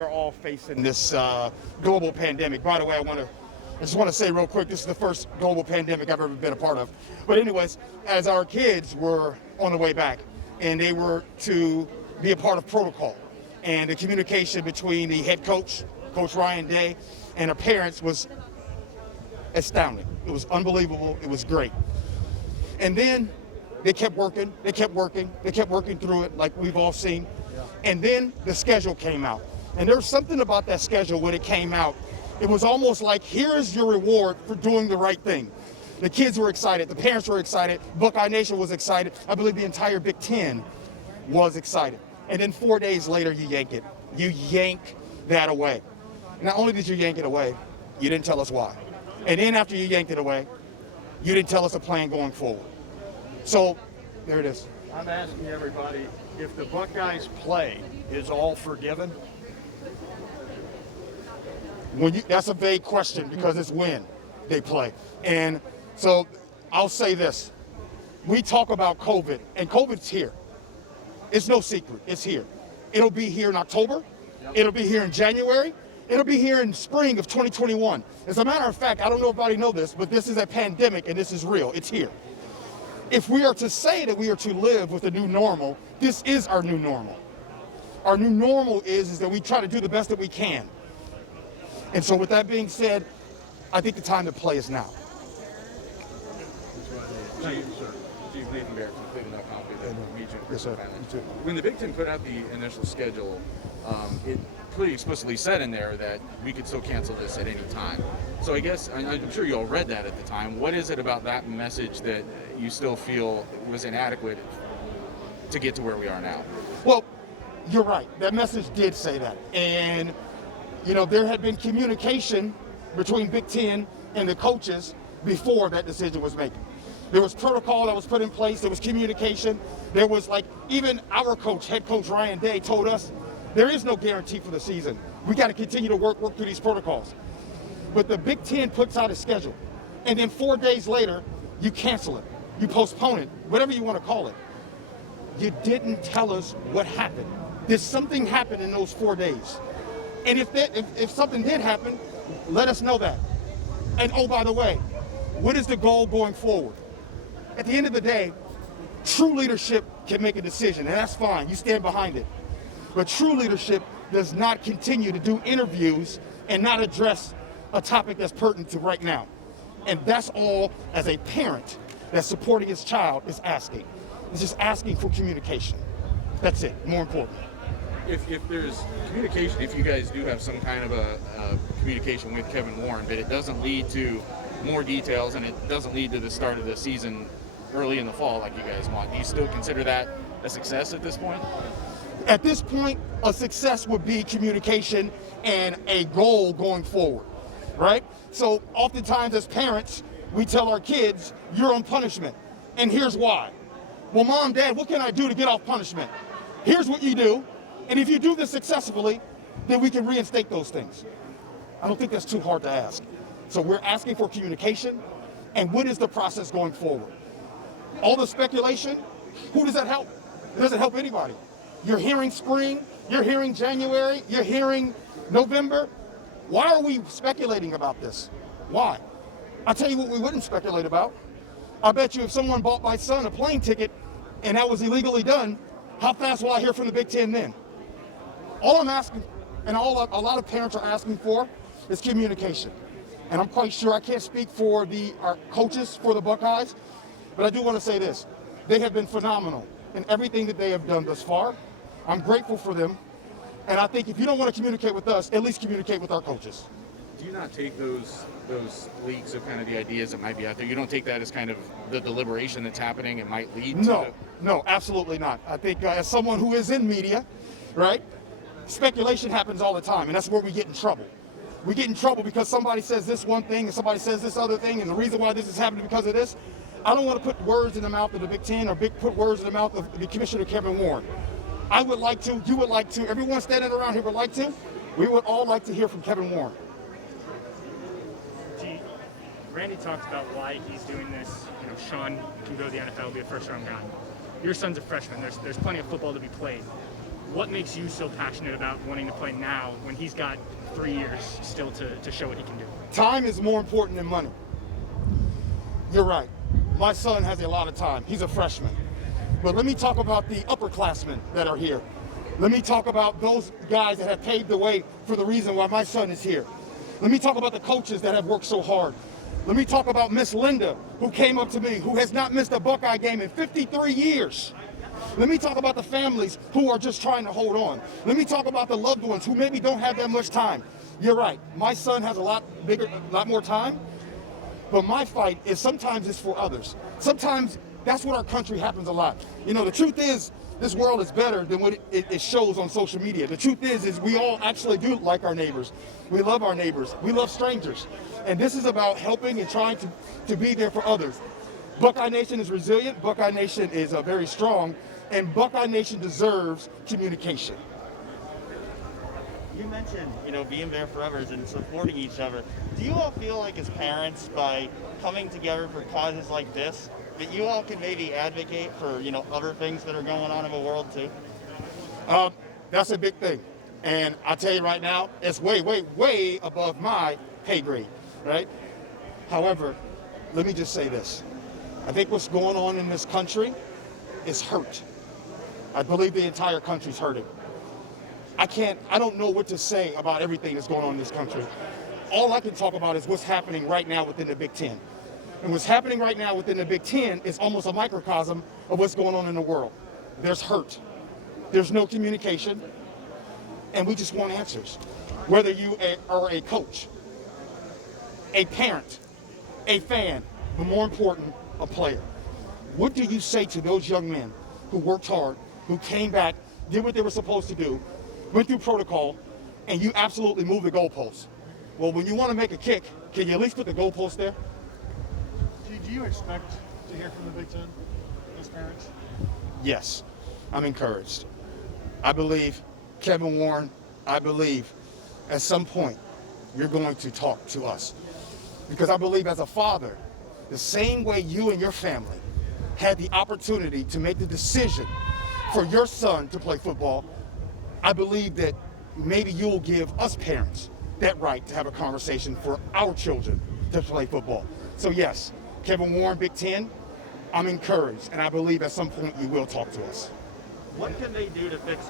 We're all facing this global pandemic. By the way, I just want to say real quick, this is the first global pandemic I've ever been a part of. But anyways, as our kids were on the way back and they were to be a part of protocol, and the communication between the head coach, Coach Ryan Day, and the parents was astounding. It was unbelievable. It was great. And then they kept working through it like we've all seen. And then the schedule came out. And there's something about that schedule when it came out. It was almost like, here's your reward for doing the right thing. The kids were excited. The parents were excited. Buckeye Nation was excited. I believe the entire Big Ten was excited. And then 4 days later, you yank it. You yank that away. Not only did you yank it away, you didn't tell us why. And then after you yanked it away, you didn't tell us a plan going forward. So there it is. I'm asking everybody, if the Buckeyes play, is all forgiven? That's a vague question because it's when they play. And so I'll say this. We talk about COVID, and COVID's here. It's no secret. It's here. It'll be here in October. Yep. It'll be here in January. It'll be here in spring of 2021. As a matter of fact, I don't know if anybody knows this, but this is a pandemic, and this is real. It's here. If we are to say that we are to live with a new normal, this is our new normal. Our new normal is that we try to do the best that we can. And so with that being said, I think the time to play is now. Yes, sir. When the Big Ten put out the initial schedule, it pretty explicitly said in there that we could still cancel this at any time. So I guess, I'm sure you all read that at the time. What is it about that message that you still feel was inadequate to get to where we are now? Well, you're right. That message did say that. And there had been communication between Big Ten and the coaches before that decision was made. There was protocol that was put in place. There was communication. There was even our coach, head coach Ryan Day, told us there is no guarantee for the season. We got to continue to work through these protocols. But the Big Ten puts out a schedule. And then 4 days later, you cancel it. You postpone it, whatever you want to call it. You didn't tell us what happened. Did something happen in those 4 days? And if something did happen, let us know that. And oh, by the way, what is the goal going forward? At the end of the day, true leadership can make a decision, and that's fine. You stand behind it. But true leadership does not continue to do interviews and not address a topic that's pertinent to right now. And that's all, as a parent that's supporting his child, is asking. It's just asking for communication. That's it, more important. If there's communication, if you guys do have some kind of a communication with Kevin Warren, but it doesn't lead to more details and it doesn't lead to the start of the season early in the fall like you guys want, do you still consider that a success at this point? At this point, a success would be communication and a goal going forward, right? So oftentimes as parents, we tell our kids, you're on punishment, and here's why. Well, Mom, Dad, what can I do to get off punishment? Here's what you do. And if you do this successfully, then we can reinstate those things. I don't think that's too hard to ask. So we're asking for communication, and what is the process going forward? All the speculation, who does that help? It doesn't help anybody. You're hearing spring, you're hearing January, you're hearing November. Why are we speculating about this? Why? I'll tell you what we wouldn't speculate about. I bet you if someone bought my son a plane ticket and that was illegally done, how fast will I hear from the Big Ten then? All I'm asking, and a lot of parents are asking for, is communication. And I'm quite sure, I can't speak for our coaches for the Buckeyes, but I do want to say this. They have been phenomenal in everything that they have done thus far. I'm grateful for them. And I think if you don't want to communicate with us, at least communicate with our coaches. Do you not take those leaks of kind of the ideas that might be out there? You don't take that as kind of the deliberation that's happening and might lead to? No, absolutely not. I think as someone who is in media, right, speculation happens all the time, and that's where we get in trouble. We get in trouble because somebody says this one thing and somebody says this other thing, and the reason why this is happening because of this. I don't want to put words in the mouth of the Big Ten or put words in the mouth of the Commissioner Kevin Warren. I would like to, you would like to, everyone standing around here would like to. We would all like to hear from Kevin Warren. Randy talked about why he's doing this. Sean can go to the NFL, be a first-round guy. Your son's a freshman. There's plenty of football to be played. What makes you so passionate about wanting to play now when he's got 3 years still to show what he can do? Time is more important than money. You're right. My son has a lot of time. He's a freshman. But let me talk about the upperclassmen that are here. Let me talk about those guys that have paved the way for the reason why my son is here. Let me talk about the coaches that have worked so hard. Let me talk about Miss Linda, who came up to me, who has not missed a Buckeye game in 53 years. Let me talk about the families who are just trying to hold on. Let me talk about the loved ones who maybe don't have that much time. You're right. My son has a lot more time. But my fight is sometimes it's for others. Sometimes that's what our country happens a lot. You know, the truth is, this world is better than what it shows on social media. The truth is we all actually do like our neighbors. We love our neighbors. We love strangers. And this is about helping and trying to be there for others. Buckeye Nation is resilient. Buckeye Nation is very strong. And Buckeye Nation deserves communication. You mentioned, being there for others and supporting each other. Do you all feel like as parents, by coming together for causes like this, that you all can maybe advocate for, other things that are going on in the world too? That's a big thing. And I tell you right now, it's way, way, way above my pay grade, right? However, let me just say this. I think what's going on in this country is hurt. I believe the entire country's hurting. I don't know what to say about everything that's going on in this country. All I can talk about is what's happening right now within the Big Ten. And what's happening right now within the Big Ten is almost a microcosm of what's going on in the world. There's hurt. There's no communication. And we just want answers. Whether you are a coach, a parent, a fan, but more important, a player. What do you say to those young men who worked hard, who came back, did what they were supposed to do, went through protocol, and you absolutely moved the goalposts? Well, when you want to make a kick, can you at least put the goalpost there? Do you expect to hear from the Big Ten as parents? Yes, I'm encouraged. I believe, Kevin Warren, I believe at some point you're going to talk to us. Because I believe as a father, the same way you and your family had the opportunity to make the decision for your son to play football, I believe that maybe you'll give us parents that right to have a conversation for our children to play football. So yes, Kevin Warren, Big Ten, I'm encouraged, and I believe at some point you will talk to us. What can they do to fix